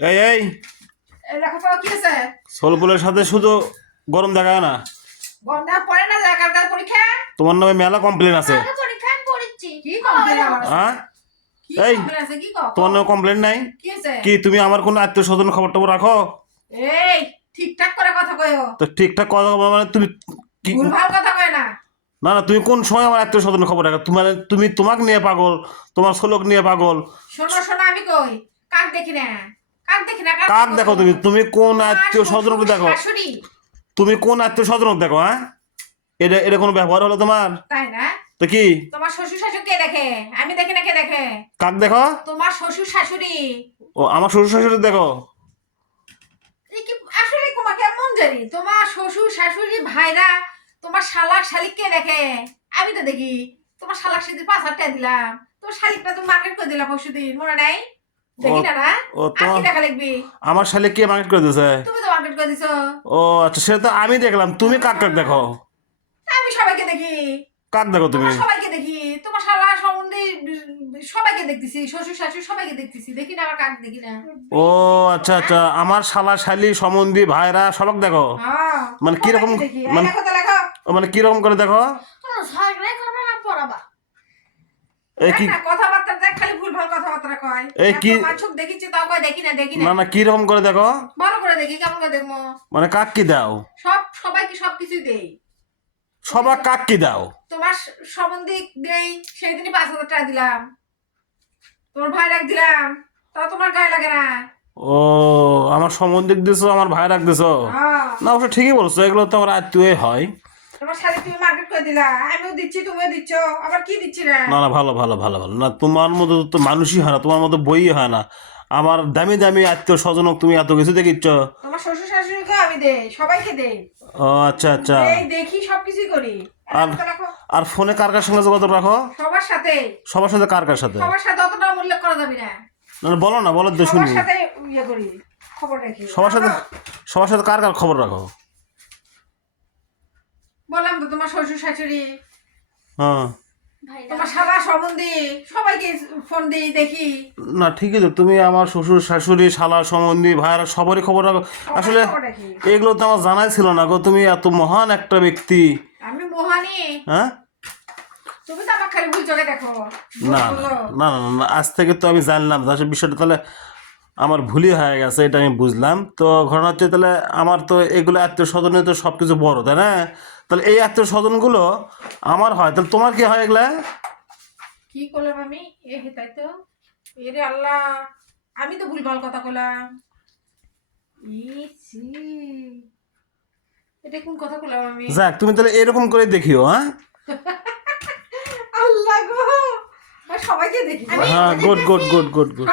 এই এই। সোলপুলের সাথে শুধু গরম দেখা না। তোমার নামে মেলা কমপ্লেন আছে। পরীক্ষা আমি কি কমপ্লেন আছে? হ্যাঁ? এই। কমপ্লেন আছে কি কও? তোমার নামে কমপ্লেন নাই? কি আছে কি তুমি আমার কোনো আত্মীয় স্বজন খবর টবর রাখো? এই ঠিকঠাক করে কথা কইও। তো ঠিকঠাক কথা বলো মানে তুমি কি ভুলভাল কথা কয় না। না না তুমি কোন সময় আমার আত্মীয় স্বজনের খবর রাখো? তুমি মানে তুমি তোমাকে নিয়ে পাগল তোমার শ্লোক নিয়ে পাগল। শোনো শোনো আমি কই। কাক দেখি না। কাক দেখি তুমি তুমি কোন আত্মীয় শ্বশুর দেখো? তুমি কোন আত্মীয় স্বজনক দেখো হ্যাঁ? এটা এটা কোনো ব্যবহার হলো তোমার? তাই না? তো কি? তোমার শ্বশুর শাশুড়ি কে দেখে? আমি দেখি না কে দেখে? কাক দেখো? তোমার শ্বশুর শাশুড়ি ও আমার শ্বশুর শাশুড়ি দেখো কি আসলে তোমার কেমন জানি? তোমার শ্বশুর শাশুড়ি ভাইরা তোমার শালাক শালিক কে দেখে? আমি তো দেখি তোমার শালাক শালিক পাঁচ হাজার টাকা দিলাম। তোমার শালিকটা তুমি মার্কেট করে দিলাম পরশু দিন মনে নাই? ও আর তোমার কি দেখা লিখবি আমার শালে কে মার্কেট করে দিয়েছে তুমি তো মার্কেট করে দিছো। ও আচ্ছা সেটা তো আমি দেখলাম। তুমি কাক কাক দেখো? আমি সবাইকে দেখি। কাক দেখো তুমি? সবাইকে দেখি। তোমার শালা সম্বন্ধে সবাইকে দেখতেছি শ্বশুর শাশুড়ি সবাইকে দেখতেছি। দেখি না আমার কাক দেখি না। ও আচ্ছা আচ্ছা। আমার শালা শালি সম্বন্ধী ভাইরা সবক দেখো? মানে কিরকম- সবাইকে দেখি। মানে- তো মানে কীরকম করে দেখো? তোমরা ঝগড়া করবে না পড়াবা। এই কি দেখ খালি ভুলভাল কথাবার্তা কয়। এই কি- মাছুক দেখিছি তাও কয় দেখি না দেখি না। না না কীরকম করে দেখো? ভালো করে দেখি কেমন করে মানে কাক কি দাও? সব সবাইকে সব কিছুই দেই সবার কাক কি দাও? তোমার সম্বন্ধে দেই সেই দিনই পাঁচ হাজার টাকা দিলাম। তোমার ভাই রাখ দিলাম তাও তোমার গায়ে লাগে না। ও আমার সম্বন্ধে দিছো আমার ভাই রাখ দিছো? হ্যাঁ, না অবশ্য ঠিকই বলছো এগুলো তো আমার আত্মীয় হয়। তোমার শাড়ি তুমি মার্কেট করে দিলা। আমিও দিচ্ছি তুমিও দিচ্ছ। আবার কি দিচ্ছি না না না ভালো ভালো ভালো ভালো। না তোমার মতো তো মানুষই হয় না তোমার মতো বই হয় না। আমার দামি দামি আত্মীয় স্বজনক তুমি এত কিছু দেখিচ্ছ। তোমার শ্বশুর শাশুড়িকে আমি দেই সবাইকে দেই। ও আচ্ছা আচ্ছা। এই দেখি সবকিছুই করি। আর- আর ফোনে কার কার সঙ্গে যোগাযোগ রাখো? সবার সাথে। সবার সাথে কার কার সাথে? সবার সাথে অতটা উল্লেখ করা যাবে না। না বলো না বলো তো সবার শুনি। সাথে ইয়ে করি খবর রাখি। সবার সাথে সবার সাথে কার কার খবর রাখো? বললাম তো তোমার শ্বশুর শাশুড়ি হ্যাঁ। তোমার শালা সম্বন্ধী সবাইকে ফোন দিই দেখি। না ঠিকই তো তুমি আমার শ্বশুর শাশুড়ি শালা সম্বন্ধী ভাইয়েরা সবারই খবর রাখো। আসলে এগুলো তো আমার জানাই ছিল না গো তুমি এত মহান একটা ব্যক্তি। আমি মোহানি হ্যাঁ? তুমি তো আমার খালি ভুল চোখে দেখো। না না না আজ থেকে তো আমি জানলাম আসলে বিষয়টা তাহলে আমার ভুলই হয়ে গেছে এটা আমি বুঝলাম। তো ঘটনা হচ্ছে তাহলে আমার তো এগুলো আত্মীয় স্বজনে তো সব কিছু বড় তাই না? তাহলে এই আত্মীয় স্বজনগুলো আমার হয় তাহলে তোমার কি হয় এগুলা? কি করলাম আমি? এ তো। এরে আল্লাহ আমি তো ভুলভাল কথা ইসি এটা কোন কথা বললাম আমি? যাক তুমি তাহলে এরকম করে দেখিও হ্যাঁ? আল্লাহ গো সবাইকে দেখি। হ্যাঁ good good good good good